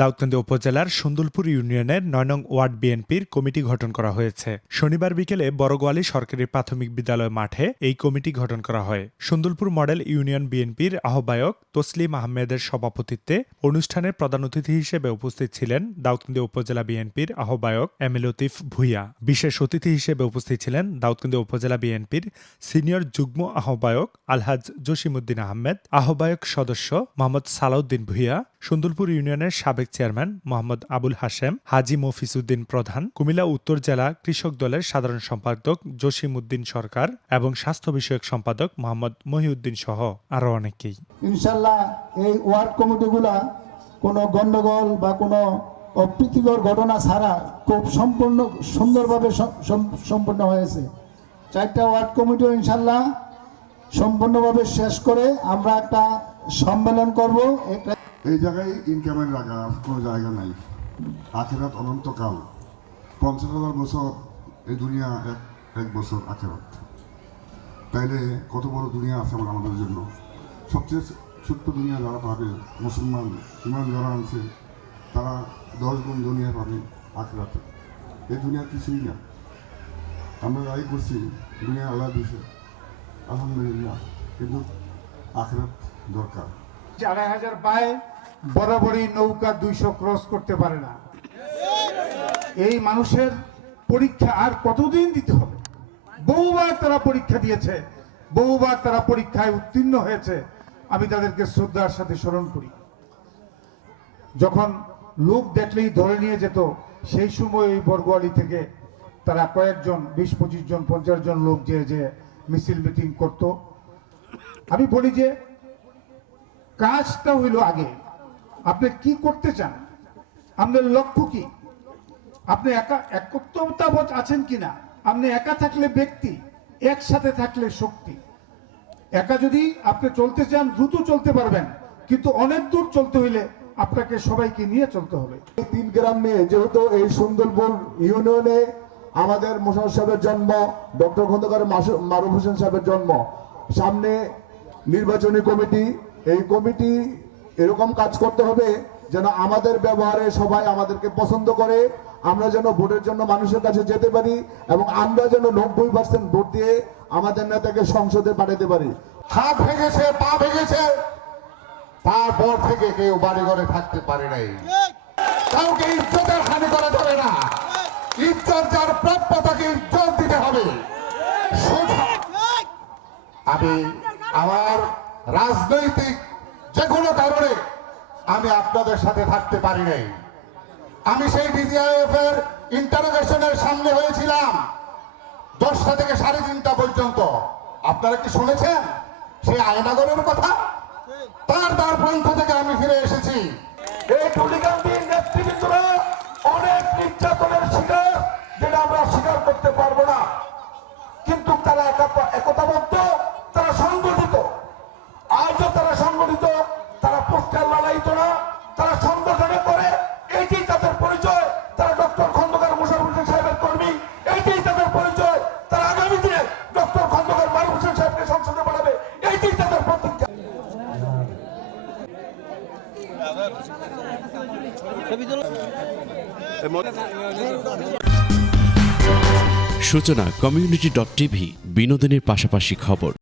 দাউদকান্দি উপজেলার সুন্দুলপুর ইউনিয়নের নয় নং ওয়ার্ড বিএনপির কমিটি গঠন করা হয়েছে। শনিবার বিকেলে বড়গোয়ালী সরকারি প্রাথমিক বিদ্যালয় মাঠে এই কমিটি গঠন করা হয়। সুন্দুলপুর মডেল ইউনিয়ন বিএনপির আহ্বায়ক তসলিম আহমেদের সভাপতিত্বে অনুষ্ঠানের প্রধান অতিথি হিসেবে উপস্থিত ছিলেন দাউদকান্দি উপজেলা বিএনপির আহ্বায়ক এম লতিফ ভুইয়া। বিশেষ অতিথি হিসেবে উপস্থিত ছিলেন দাউদকান্দি উপজেলা বিএনপির সিনিয়র যুগ্ম আহ্বায়ক আলহাজ জসিমউদ্দিন আহমেদ, আহ্বায়ক সদস্য মোহাম্মদ সালাউদ্দিন ভুইয়া সুন্দরপুর ইউনিয়নের সাবেক চেয়ারম্যান মোহাম্মদ আবুল হাশেম, হাজি মফিজউদ্দিন প্রধান, কুমিল্লা উত্তর জেলা কৃষক দলের সাধারণ সম্পাদক জসিম উদ্দিন সরকার এবং স্বাস্থ্য বিষয়ক সম্পাদক মোহাম্মদ মহিউদ্দিন সহ আরও অনেকেই। ইনশাল্লাহ এই ওয়ার্ড কমিটিগুলা কোনো গন্ডগোল বা কোনো অপ্রীতিকর ঘটনা ছাড়া খুব সম্পূর্ণ সুন্দরভাবে সম- সম- সম্পন্ন হয়েছে। চারটা ওয়ার্ড কমিটিও ইনশাল্লাহ সম্পূর্ণভাবে শেষ করে আমরা একটা সম্মেলন করব। এই জায়গায় ইনকামের জায়গা, কোনো জায়গা নাই। আখেরাত অনন্তকাল। পঞ্চাশ হাজার বছর এই দুনিয়া এক এক বছর আখেরাত। তাইলে কত বড় দুনিয়া আছে আমার আমাদের জন্য? সবচেয়ে ছোট্ট দুনিয়া যারা পাবে, মুসলমান, ইমান যারা আনছে, তারা দশ গুণ দুনিয়া পাবে আখেরাতে। এই দুনিয়া কিছুই না। আমরা যাই করছি, দুনিয়া আল্লাহ দিছে আলহামদুলিল্লাহ, কিন্তু আখেরাত দরকার। আড়াই হাজার পায় বরাবরই নৌকা দুইশো ক্রস করতে পারে না। এই মানুষের পরীক্ষা আর কতদিন দিতে হবে? বহুবার তারা পরীক্ষা দিয়েছে, বহুবার তারা পরীক্ষায় উত্তীর্ণ হয়েছে। আমি তাদেরকে শ্রদ্ধার সাথে স্মরণ করি। যখন লোক দেখলেই ধরে নিয়ে যেত, সেই সময় এই বরগোয়ালি থেকে তারা কয়েকজন, বিশ, পঁচিশ জন, পঞ্চাশ জন লোক যে যে মিছিল মিটিং করত। আমি বলি যে, কাজটা হইল আগে। আপনি কি করতে চান? আপনার লক্ষ্য কি? আপনি একা একত্রতাবোধ আছেন কিনা? আপনি একা থাকলে ব্যক্তি, একসাথে থাকলে শক্তি। একা যদি আপনি চলতে চান, দ্রুত চলতে পারবেন। কিন্তু অনেক দূর চলতে হইলে আপনাকে সবাইকে নিয়ে চলতে হবে। তিন গ্রাম যেহেতু এই সুন্দরবন ইউনিয়নে আমাদের মোশারফ সাহেবের জন্ম, ডক্টর খন্দকার মারুফ হোসেন সাহেবের জন্ম, সামনে নির্বাচনী কমিটি, এই কমিটি এরকম কাজ করতে হবে যেন আমাদের ব্যবহারে সবাই আমাদেরকে পছন্দ করে আমরা যেন ভোটের জন্য মানুষের কাছে যেতে পারি এবং আমরা যেন নব্বই পার্সেন্ট ভোট দিয়ে আমাদের নেতাকে সংসদে পাঠাতে পারি। হাত ভেঙেছে পা ভেঙেছে তারপর থেকে কেউ বাড়ি ঘরে থাকতে পারে নাই। কাউকে ইজ্জতের হানি করা যাবে না। ইজ্জত যার প্রাপ্য তাকে ইজ্জত দিতে হবে। আমি আমার রাজনৈতিক যে কোনো কারণে আমি আপনাদের সাথে থাকতে পারি নাই। আমি সেই ডিজিআইএফ এর ইন্টারোগেশনের সামনে হয়েছিলাম দশটা থেকে সাড়ে তিনটা পর্যন্ত। আপনারা কি শুনেছেন? সেই আয়নাগরের কথা? তার তার প্রান্ত থেকে তারা সংগঠনে করে এইটাই তাদের পরিচয়। তারা ডক্টর খন্দকার মুশারফ হোসেন সাহেবের কর্মী, এইটাই তাদের পরিচয়। তারা আগামী দিনে ডক্টর খন্দকার মারুফ হোসেন সাহেবকে সংসদে পাঠাবে, এইটাই তাদের প্রতিজ্ঞা। সূচনা কমিউনিটি ডট টিভি বিনোদনের পাশাপাশি খবর।